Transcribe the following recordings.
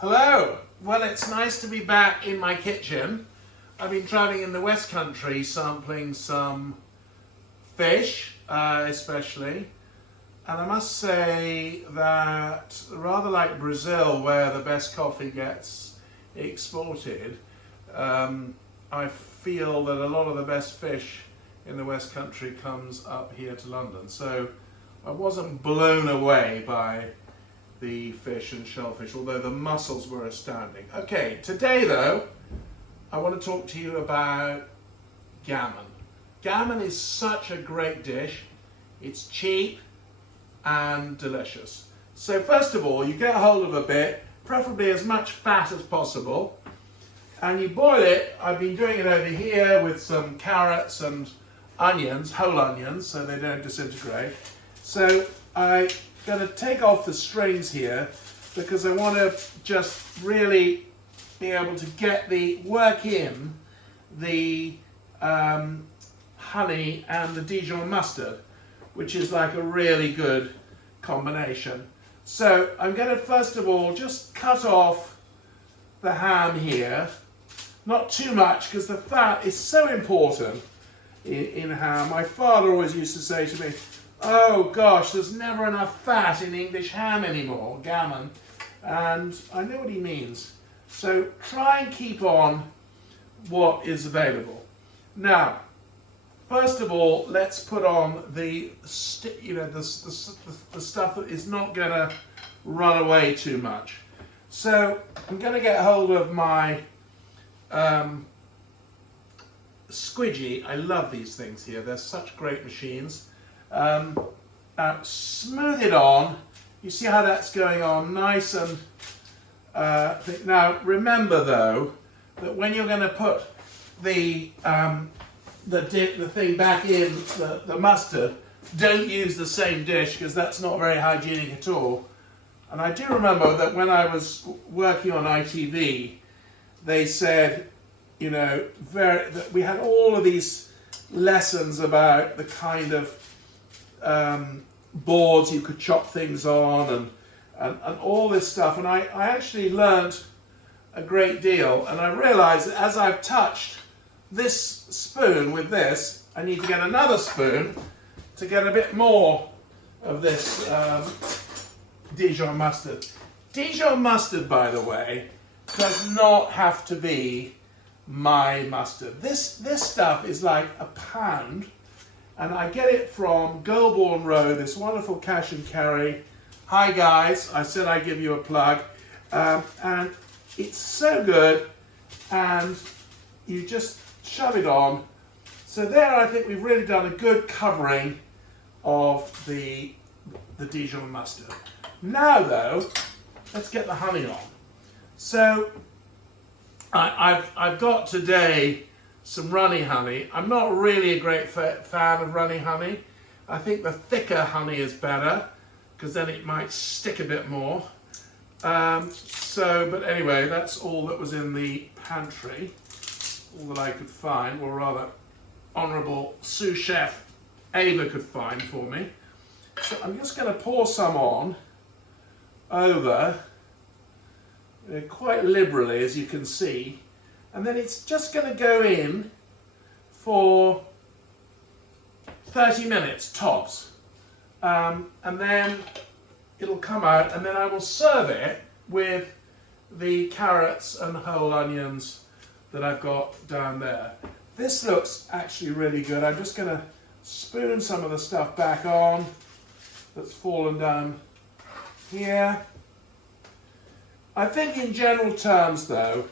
Hello. Well, it's nice to be back in my kitchen. I've been traveling in the West Country sampling some fish, especially. And I must say that rather like Brazil, where the best coffee gets exported, I feel that a lot of the best fish in the West Country comes up here to London. So I wasn't blown away by the fish and shellfish, although the mussels were astounding. Okay, today though, I want to talk to you about gammon. Gammon is such a great dish. It's cheap and delicious. So first of all, you get hold of a bit, preferably as much fat as possible, and you boil it. I've been doing it over here with some carrots and onions, whole onions, so they don't disintegrate. So I'm going to take off the strings here because I want to just really be able to work in the honey and the Dijon mustard, which is like a really good combination. So I'm going to first of all just cut off the ham here, not too much because the fat is so important in ham. My father always used to say to me, "Oh gosh, there's never enough fat in English ham anymore, gammon." And I know what he means. So try and keep on what is available. Now, first of all, let's put on the stuff that is not going to run away too much. So I'm going to get hold of my squidgy. I love these things here. They're such great machines. Smooth it on. You see how that's going on, nice and thick. Now remember though that when you're going to put the thing back in the mustard, don't use the same dish because that's not very hygienic at all. And I do remember that when I was working on ITV, they said, you know, that we had all of these lessons about the kind of boards you could chop things on and all this stuff. And I actually learned a great deal. And I realized that as I've touched this spoon with this, I need to get another spoon to get a bit more of this Dijon mustard. Dijon mustard, by the way, does not have to be my mustard. This stuff is like £1, and I get it from Golborne Road, this wonderful cash and carry. Hi guys, I said I'd give you a plug, and it's so good, and you just shove it on. So there, I think we've really done a good covering of the Dijon mustard. Now though, let's get the honey on. So I've got today some runny honey. I'm not really a great fan of runny honey. I think the thicker honey is better because then it might stick a bit more. But anyway, that's all that was in the pantry, all that I could find, or rather Honourable Sous Chef Ava could find for me. So I'm just going to pour some on over quite liberally, as you can see, and then it's just going to go in for 30 minutes tops, and then it'll come out, and then I will serve it with the carrots and whole onions that I've got down there. This looks actually really good. I'm just going to spoon some of the stuff back on that's fallen down here. I think in general terms though,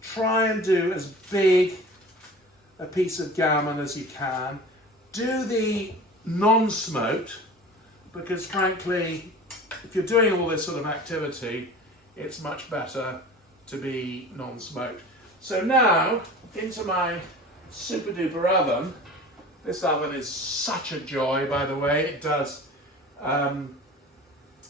try and do as big a piece of gammon as you can. Do the non-smoked, because frankly, if you're doing all this sort of activity, it's much better to be non-smoked. So now, into my super duper oven. This oven is such a joy, by the way. It does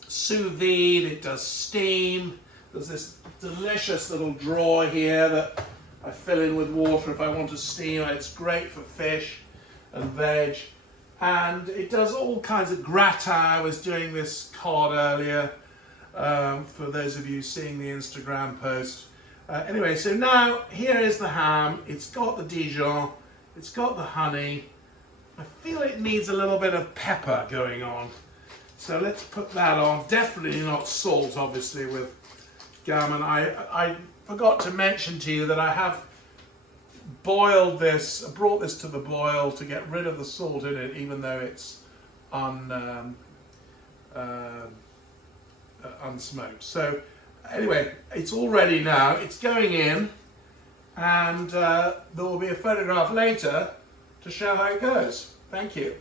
sous vide, it does steam. There's this delicious little drawer here that I fill in with water if I want to steam. It's great for fish and veg. And it does all kinds of gratin. I was doing this cod earlier. for those of you seeing the Instagram post. Anyway, so now here is the ham. It's got the Dijon, it's got the honey. I feel it needs a little bit of pepper going on. So let's put that on. Definitely not salt, obviously, with gammon. I forgot to mention to you that I have boiled this, brought this to the boil to get rid of the salt in it, even though it's unsmoked. So anyway, it's all ready now. It's going in, and there will be a photograph later to show how it goes. Thank you.